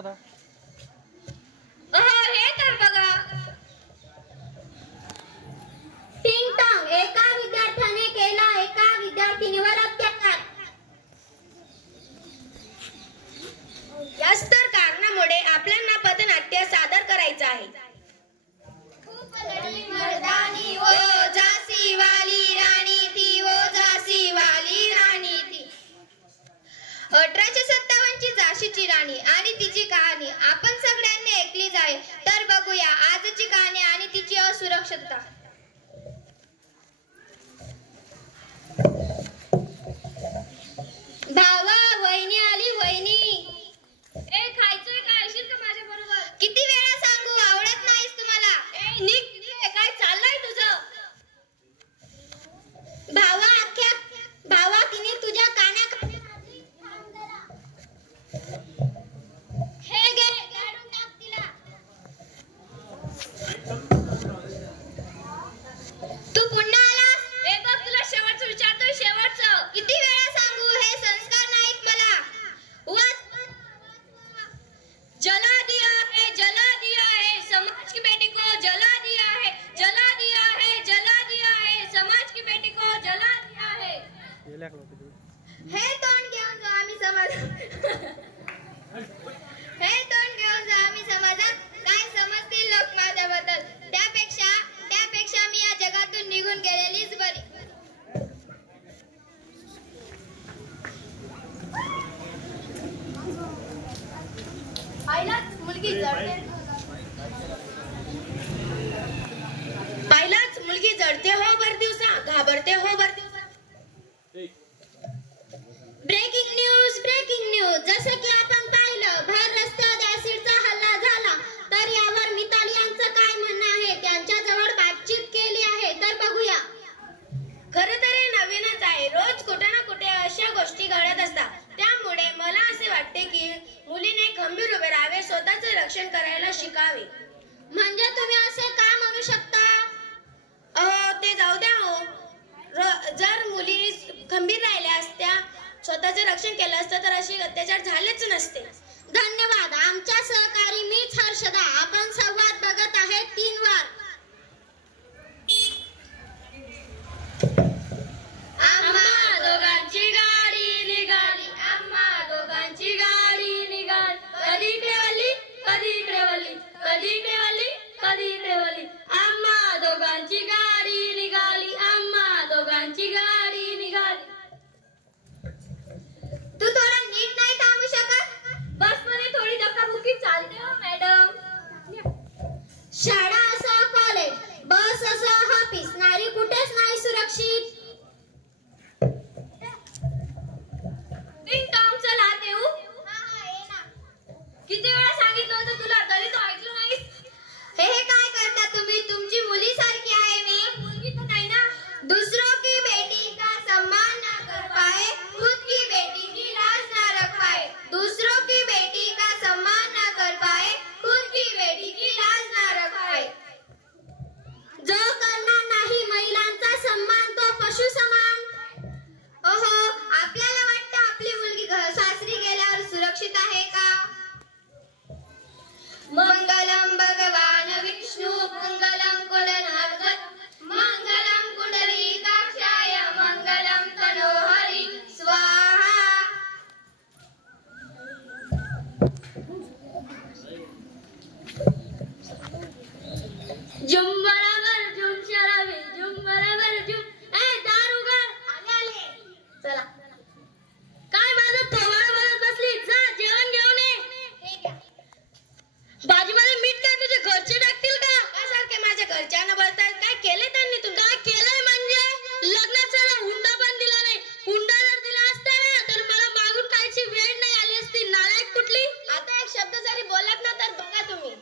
आता हे तर बघा. टिंग टॉंग, एका विद्यार्थ्याने केला एका विद्यार्थिनीवर अत्याचार. याच तर कारणामुळे आपल्याला पथनाट्य सादर करायचं आहे. खूप लढली मर्दानी वो झांसी वाली राणी थी, वो झांसी वाली राणी थी. 1857 ची झाशीची राणी आणि तिची कहाणी आपण सगळ्यांनी ऐकलीच आहे. तर बघूया आजची कहाणी आणि तिची असुरक्षितता. भावा, वहिनी आली. वहिनी खायचंय काय? येशील का माझ्या बरोबर? किती वेळा सांगू, आवडत नाहीस तुम्हाला? निघ, काय चाललंय तुझं? भावा तिने तुझ्या कानाखाली हे घे, काढून टाक तिला. तू पुन्हा आलास? हे बघ, तुला शेवटचं विचारतोय, शेवटचं. किती वेळा सांगू, हे संस्कार नाहीत मला. जला दिया है समाज की बेटी को, जला दिया है, जला दिया है, जला दिया है समाज की बेटी को, जला दिया है. हे तोंड घेऊन जो आम्ही समाजात काय समजतील लोक माझ्याबद्दल. त्यापेक्षा मी या जगातून निघून गेलेलीच बरी. पाहिलाच मुलगी जडते हो भर दिवसा, घाबरते हो भर दिवसा. Breaking news. जसं की आपण पाहिलं, भर रस्त्यावर ऍसिडचा हल्ला झाला. तर यावर मिताली यांचं काय म्हणणं आहे, त्यांच्याजवळ बातचीत केली आहे. तर बघूया. खरं तर हे नवीनच आहे. रोज कुठे ना कुठे अशा गोष्टी घडत असतात. त्यामुळे मला असे वाटते की मुलीने खंबीर उभे राहावे, स्वतःचे रक्षण करायला शिकावे. म्हणजे तुम्ही असे का म्हणू शकता? ते जाऊ द्या हो. जर मुली खंबीर राहिल्या असत्या, स्वतःचे रक्षण केलं असतं, तर असे अत्याचार झालेच नसते. धन्यवाद. आमच्या सहकारी मीच हर्षदा. आपण संवाद बघत आहे 3 वार. आम्हा दोघांची गाडी निघाली, आम्हा दोघांची गाडी निघाली. कधी इकडे वळली, कधी इकडे वळली, कधी इकडे वळली, कधी इकडे वळली. आम्हा दोघांची गाडी निघाली, आम्हा दोघांची गाडी निघाली. तू थोडा नीट नाही थांबू शकत? बसमध्ये थोडी धक्काबुक्की चालते हो मॅडम. शाळा असो कॉलेज, बस असो ऑफिस, नारी कुठेच नाही सुरक्षित. चला देऊ. किती वेळा सांगितलं होतं तुला, तरी तू ऐकलं नाहीस. हे काय करता तुम्ही? तुमची मुलीसारखी आहे मी. मुलगी तर नाही ना. दूसरों की बेटी का सम्मान ना कर पाए, खुद की बेटी की लाज ना रख पाए. दूसरों की बेटी का सम्मान ना कर पाए, खुद की बेटी की लाज ना रख पाए. जो करणार नाही महिलांचा सन्मान, तो पशु समान. ओहो, आपल्याला वाटतं आपली मुलगी सासरी गेल्यावर सुरक्षित आहे का? मंगलम भगवान विष्णु, मंगलम कुंडलनाथ, मंगलम कुंडलीकाक्षाय, मंगलम तनोहरि स्वाहा. जुम बराबर जुम शराबी, जुम बराबर जुम. दार उघड. आले. चला. काय माझं थोबाड बोलत बसली? जा जेवण घेऊन ये. भाजीमध्ये मीठ काय तुझे घरचे टाकतील का? सारखे माझ्या घरच्यांना बोलतात. काय केले त्यांनी? तुला काय केलंय? म्हणजे लग्नाचा हुंडा पण दिला नाही. हुंडा जर दिला असता ना, तर मला मागून खायची वेळ नाही आली असती. नालायक कुठली. आता एक शब्द जरी बोलत ना, तर बघा तुम्ही.